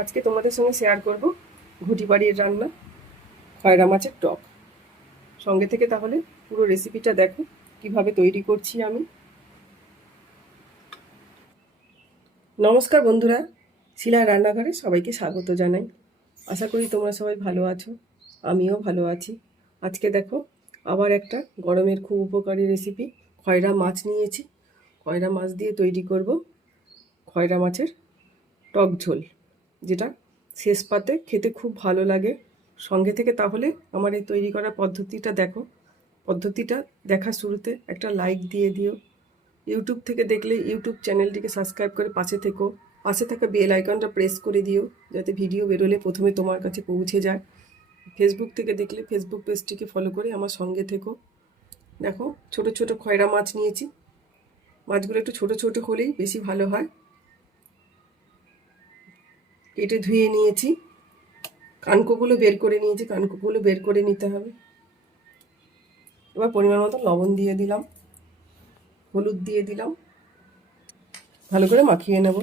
আজকে তোমাদের সঙ্গে শেয়ার করব ঘুটি বাড়ির রান্না খয়রা মাছের টক। সঙ্গে থেকে তাহলে পুরো রেসিপিটা দেখো, কীভাবে তৈরি করছি আমি। নমস্কার বন্ধুরা, শিলা রান্নাঘরে সবাইকে স্বাগত জানাই। আশা করি তোমরা সবাই ভালো আছো, আমিও ভালো আছি। আজকে দেখো, আবার একটা গরমের খুব উপকারী রেসিপি খয়রা মাছ নিয়েছি। খয়রা মাছ দিয়ে তৈরি করব খয়রা মাছের টক ঝোল। যেটা শেষ পাতে খেতে খুব ভালো লাগে। সঙ্গে থেকে তাহলে আমার এই তৈরি করার পদ্ধতিটা দেখো। পদ্ধতিটা দেখার শুরুতে একটা লাইক দিয়ে দিও। ইউটিউব থেকে দেখলে ইউটিউব চ্যানেলটিকে সাবস্ক্রাইব করে পাশে থেকো। পাশে থাকা বেল আইকনটা প্রেস করে দিও যাতে ভিডিও বেরোলে প্রথমে তোমার কাছে পৌঁছে যায়। ফেসবুক থেকে দেখলে ফেসবুক পেজটিকে ফলো করে আমার সঙ্গে থেকো। দেখো, ছোট ছোট খয়রা মাছ নিয়েছি। মাছগুলো একটু ছোট ছোট হলেই বেশি ভালো হয়। কেটে ধুয়ে নিয়েছি। কানকোগুলো বের করে নিয়েছি, কানকোগুলো বের করে নিতে হবে। এবার পরিমাণ মতো লবণ দিয়ে দিলাম, হলুদ দিয়ে দিলাম। ভালো করে মাখিয়ে নেব।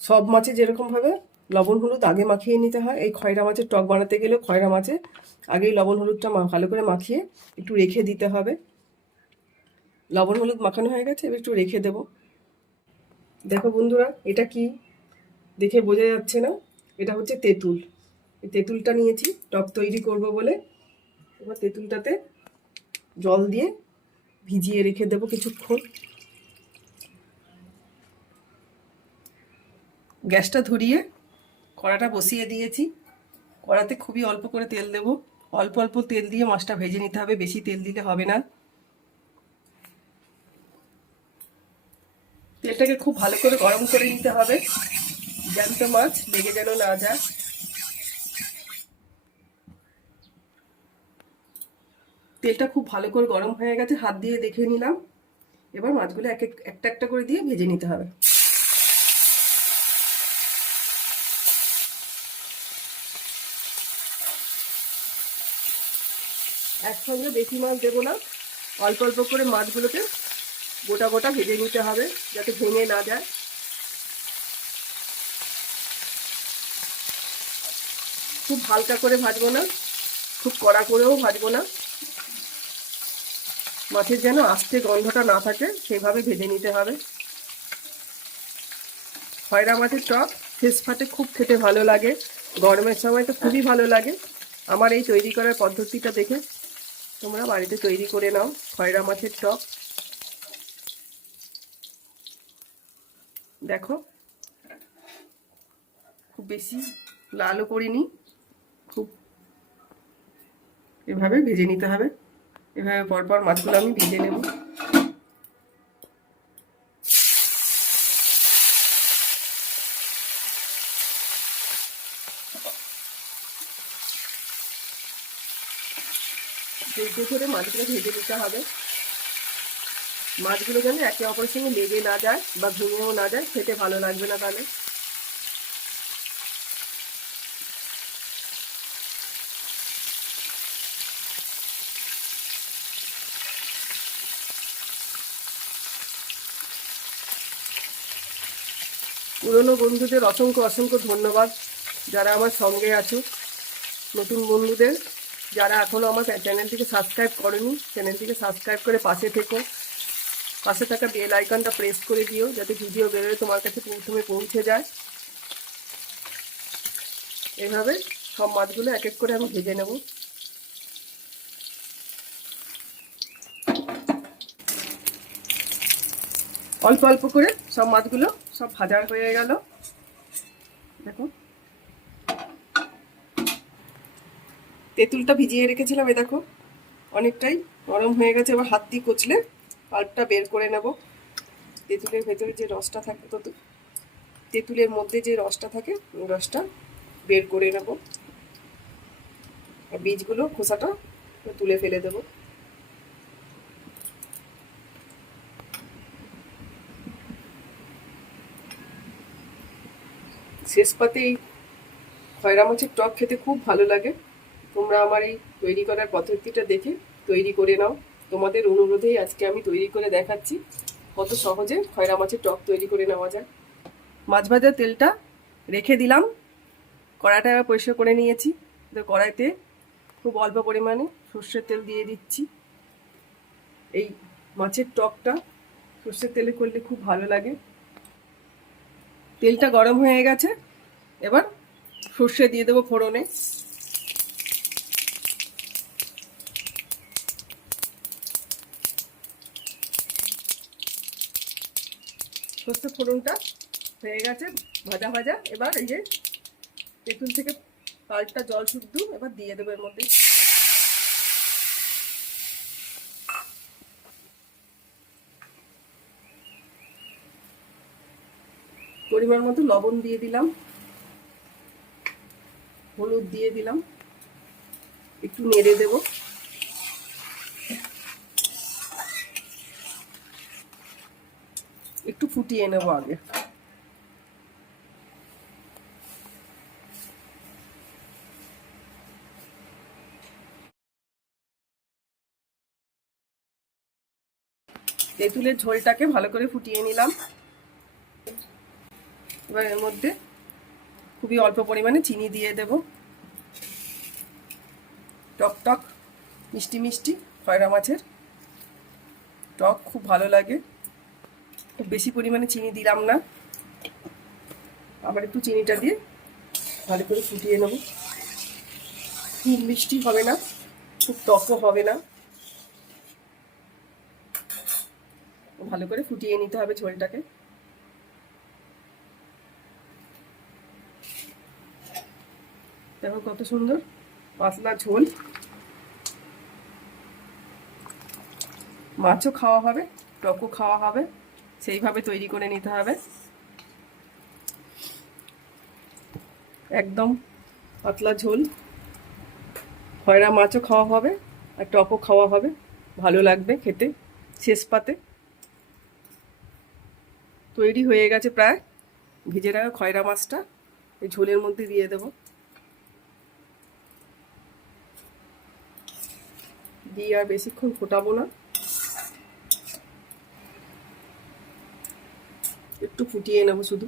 সব মাছে যেরকমভাবে লবণ, হলুদ আগে মাখিয়ে নিতে হয়। এই খয়রা মাছের টক বানাতে গেলে খয়রা মাছে আগেই লবণ, হলুদটা ভালো করে মাখিয়ে একটু রেখে দিতে হবে। লবণ, হলুদ মাখানো হয়ে গেছে, এবার একটু রেখে দেব। দেখো বন্ধুরা, এটা কি? দেখে বোঝা যাচ্ছে না। এটা হচ্ছে তেঁতুল। এই তেঁতুলটা নিয়েছি, টক তৈরি করব বলে। এবার তেঁতুলটাতে জল দিয়ে ভিজিয়ে রেখে দেবো কিছুক্ষণ। গ্যাসটা ধরিয়ে কড়াটা বসিয়ে দিয়েছি। কড়াতে খুবই অল্প করে তেল দেবো। অল্প অল্প তেল দিয়ে মাছটা ভেজে নিতে হবে, বেশি তেল দিলে হবে না। তেলটাকে খুব ভালো করে গরম করে নিতে হবে। জ্যান্ত মাছ, লেগে যেন না যায়। তেলটা খুব ভালো করে গরম হয়ে গেছে, হাত দিয়ে দেখে নিলাম। এবার মাছগুলো এক একটা একটা করে দিয়ে ভেজে নিতে হবে। একসঙ্গে বেশি মাছ দেবো না। অল্প অল্প করে মাছগুলোকে গোটা গোটা ভেজে নিতে হবে যাতে ভেঙে না যায়। খুব হালকা করে ভাজবো না, খুব কড়া করেও ভাজবো না। মাছের যেন আস্তে গন্ধটা না থাকে, সেভাবে ভেজে নিতে হবে। খয়রা মাছের টক শেষ ফাটে খুব খেতে ভালো লাগে। গরমের সময় তো খুবই ভালো লাগে। আমার এই তৈরি করার পদ্ধতিটা দেখে তোমরা বাড়িতে তৈরি করে নাও খয়রা মাছের টক দেখো। খুব বেশি লালও করিনি। খুব এভাবে ভেজে নিতে হবে। এভাবে পরপর মাছগুলো আমি ভেজে নেব। ধৈর্য ধরে মাছগুলো ভেজে নিতে হবে। মাছগুলো যেন একে অপরের সঙ্গে লেগে না যায় বা ভেঙেও না যায়, খেতে ভালো লাগবে না তাহলে। পুরনো বন্ধুদের অসংখ্য অসংখ্য ধন্যবাদ যারা আমার সঙ্গে আছো, নতুন বন্ধুদের। যারা এখনও আমার চ্যানেলটিকে সাবস্ক্রাইব করেনি চ্যানেলটিকে সাবস্ক্রাইব করে পাশে থেকো। পাশে থাকা বেল আইকনটা প্রেস করে দিও, যাতে ভিডিও বেরোলে তোমার কাছে প্রথমে পৌঁছে যায়। এভাবে সব মাছগুলো এক এক করে আমি ভেজে নেব। অল্প অল্প করে সব মাছগুলো সব ভাজা হয়ে গেল। দেখো তেঁতুলটা ভিজিয়ে রেখেছিলাম এ দেখো। অনেকটাই গরম হয়ে গেছে, এবার হাত দিয়ে কচলে পাল্পটা বের করে নেব। তেঁতুলের ভেতরে যে রসটা থাকে, তো তেঁতুলের মধ্যে যে রসটা থাকে রসটা বের করে নেব। আর বীজগুলো খোসাটা তুলে ফেলে দেব। শেষ পাতে এই খয়রা মাছের টক খেতে খুব ভালো লাগে। তোমরা আমার এই তৈরি করার পদ্ধতিটা দেখে তৈরি করে নাও। তোমাদের অনুরোধেই আজকে আমি তৈরি করে দেখাচ্ছি। কত সহজে খয়রা মাছের টক তৈরি করে নেওয়া যায়। মাছ ভাজার তেলটা রেখে দিলাম। কড়াটা এবার পরিষ্কার করে নিয়েছি। তো কড়াইতে খুব অল্প পরিমাণে সর্ষের তেল দিয়ে দিচ্ছি। এই মাছের টকটা সর্ষের তেলে করলে খুব ভালো লাগে। তেলটা গরম হয়ে গেছে। এবার সর্ষে দিয়ে দেবো ফোড়নে। সর্ষে ফোড়নটা হয়ে গেছে, ভাজা ভাজা। এবার এই যে তেঁতুল থেকে পাল্টা জল শুদ্ধ এবার দিয়ে দেবো এর মধ্যে। পরিমাণ মতো লবণ দিয়ে দিলাম। হলুদ দিয়ে দিলাম। একটু নেড়ে দেব একটু ফুটিয়ে নেব আগে। তেঁতুলের ঝোলটাকে ভালো করে ফুটিয়ে নিলাম। এবার এর মধ্যে খুবই অল্প পরিমাণে চিনি দিয়ে দেব। টক টক, মিষ্টি মিষ্টি, খয়রা মাছের টক খুব ভালো লাগে। বেশি পরিমাণে চিনি দিলাম না। আবার একটু চিনিটা দিয়ে ভালো করে ফুটিয়ে নেব। খুব মিষ্টি হবে না, খুব টকও হবে না। ভালো করে ফুটিয়ে নিতে হবে ঝোলটাকে। দেখো কত সুন্দর পাতলা ঝোল। মাছও খাওয়া হবে, টকও খাওয়া হবে। সেইভাবে তৈরি করে নিতে হবে। একদম পাতলা ঝোল। খয়রা মাছও খাওয়া হবে আর টকও খাওয়া হবে। ভালো লাগবে খেতে, শেষ পাতে। তৈরি হয়ে গেছে প্রায়। ভিজে রাখা খয়রা মাছটা এই ঝোলের মধ্যে দিয়ে দেব। দিয়ে আর বেশিক্ষণ ফোটাবো না। একটু ফুটিয়ে নেব শুধু।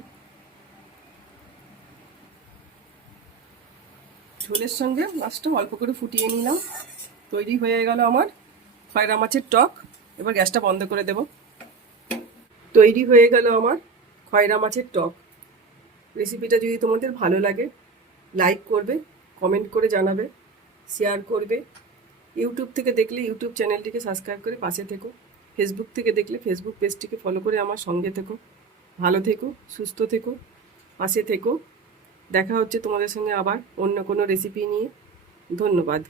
ঝোলের সঙ্গে মাছটা অল্প করে ফুটিয়ে নিলাম। তৈরি হয়ে গেল আমার খয়রা মাছের টক। এবার গ্যাসটা বন্ধ করে দেব। তৈরি হয়ে গেল আমার খয়রা মাছের টক। রেসিপিটা যদি তোমাদের ভালো লাগে, লাইক করবে, কমেন্ট করে জানাবে, শেয়ার করবে। ইউটিউব থেকে দেখলে ইউটিউব চ্যানেলটিকে সাবস্ক্রাইব করে পাশে থেকো। ফেসবুক থেকে দেখলে ফেসবুক পেজটিকে ফলো করে আমার সঙ্গে থেকো। ভালো থেকো, সুস্থ থেকো, পাশে থেকো। দেখা হচ্ছে তোমাদের সঙ্গে আবার অন্য কোনো রেসিপি নিয়ে। ধন্যবাদ।